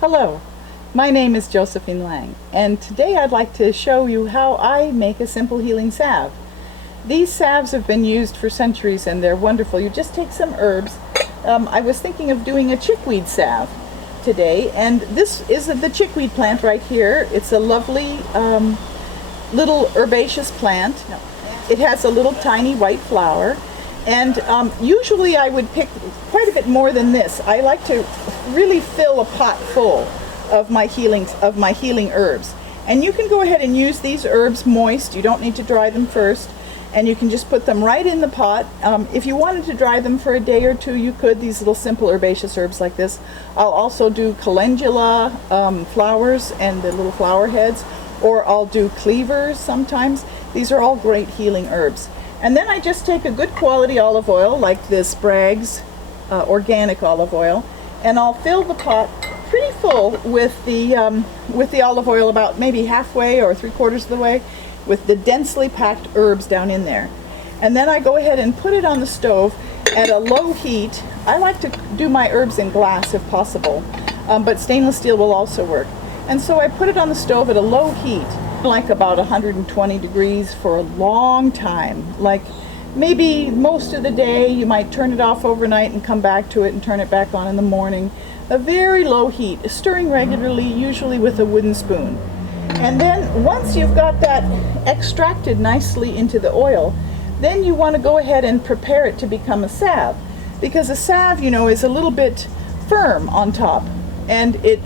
Hello, my name is Josephine Lang, and today I'd like to show you how I make a simple healing salve. These salves have been used for centuries and they're wonderful. You just take some herbs. I was thinking of doing a chickweed salve today, and this is the chickweed plant right here. It's a lovely little herbaceous plant. It has a little tiny white flower, and usually I would pick quite a bit more than this. I like to really fill a pot full of my healing herbs. And you can go ahead and use these herbs moist. You don't need to dry them first, and you can just put them right in the pot. If you wanted to dry them for a day or two, you could. These little simple herbaceous herbs like this. I'll also do calendula flowers and the little flower heads, or I'll do cleavers sometimes. These are all great healing herbs. And then I just take a good quality olive oil like this Bragg's organic olive oil, and I'll fill the pot pretty full with the olive oil, about maybe halfway or 3/4 of the way, with the densely packed herbs down in there. And then I go ahead and put it on the stove at a low heat. I like to do my herbs in glass if possible, but stainless steel will also work. And so I put it on the stove at a low heat, like about 120 degrees for a long time, like maybe most of the day. You might turn it off overnight and come back to it and turn it back on in the morning. A very low heat, stirring regularly, usually with a wooden spoon. And then once you've got that extracted nicely into the oil, then you want to go ahead and prepare it to become a salve, because a salve, you know, is a little bit firm on top, and it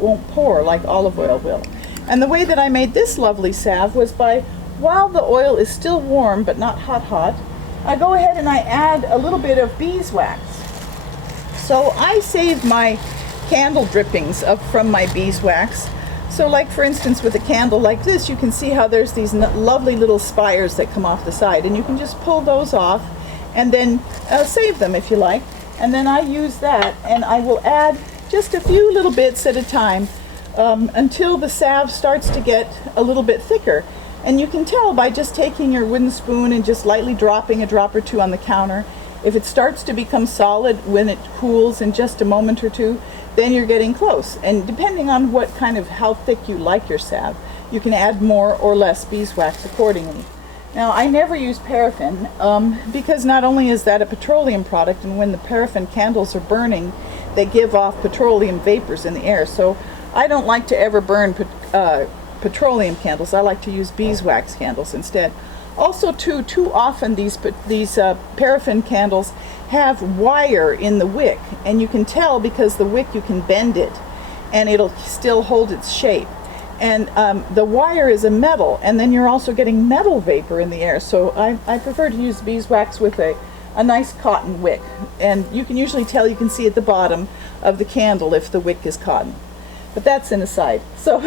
won't pour like olive oil will. And the way that I made this lovely salve was by, while the oil is still warm but not hot, I go ahead and I add a little bit of beeswax. So I save my candle drippings from my beeswax. So like for instance with a candle like this, you can see how there's these lovely little spires that come off the side, and you can just pull those off and then save them if you like. And then I use that, and I will add just a few little bits at a time until the salve starts to get a little bit thicker. And you can tell by just taking your wooden spoon and just lightly dropping a drop or two on the counter. If it starts to become solid when it cools in just a moment or two, then you're getting close. And depending on how thick you like your salve, you can add more or less beeswax accordingly. Now, I never use paraffin because not only is that a petroleum product, and when the paraffin candles are burning, they give off petroleum vapors in the air. So I don't like to ever burn petroleum candles. I like to use beeswax candles instead. Also, too often these paraffin candles have wire in the wick, and you can tell because the wick, you can bend it and it'll still hold its shape. And the wire is a metal, and then you're also getting metal vapor in the air. So I prefer to use beeswax with a nice cotton wick, and you can usually tell, you can see at the bottom of the candle if the wick is cotton. But that's an aside. So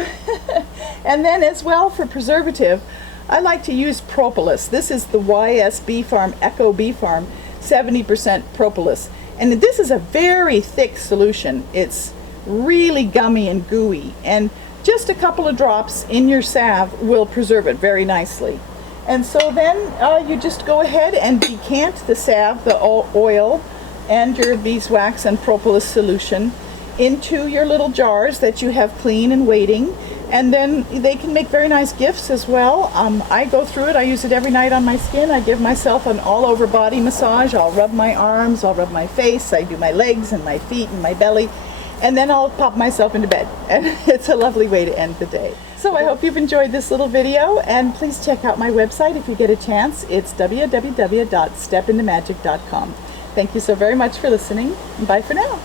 and then as well, for preservative, I like to use propolis. This is the YS Bee Farm, Echo Bee Farm, 70% propolis. And this is a very thick solution. It's really gummy and gooey, and just a couple of drops in your salve will preserve it very nicely. And so then you just go ahead and decant the salve, the oil, and your beeswax and propolis solution into your little jars that you have clean and waiting. And then they can make very nice gifts as well. I go through it. I use it every night on my skin. I give myself an all-over body massage. I'll rub my arms, I'll rub my face, I do my legs and my feet and my belly, and then I'll pop myself into bed. And it's a lovely way to end the day. So I hope you've enjoyed this little video, and please check out my website if you get a chance. It's www.stepintomagic.com. Thank you so very much for listening, and bye for now.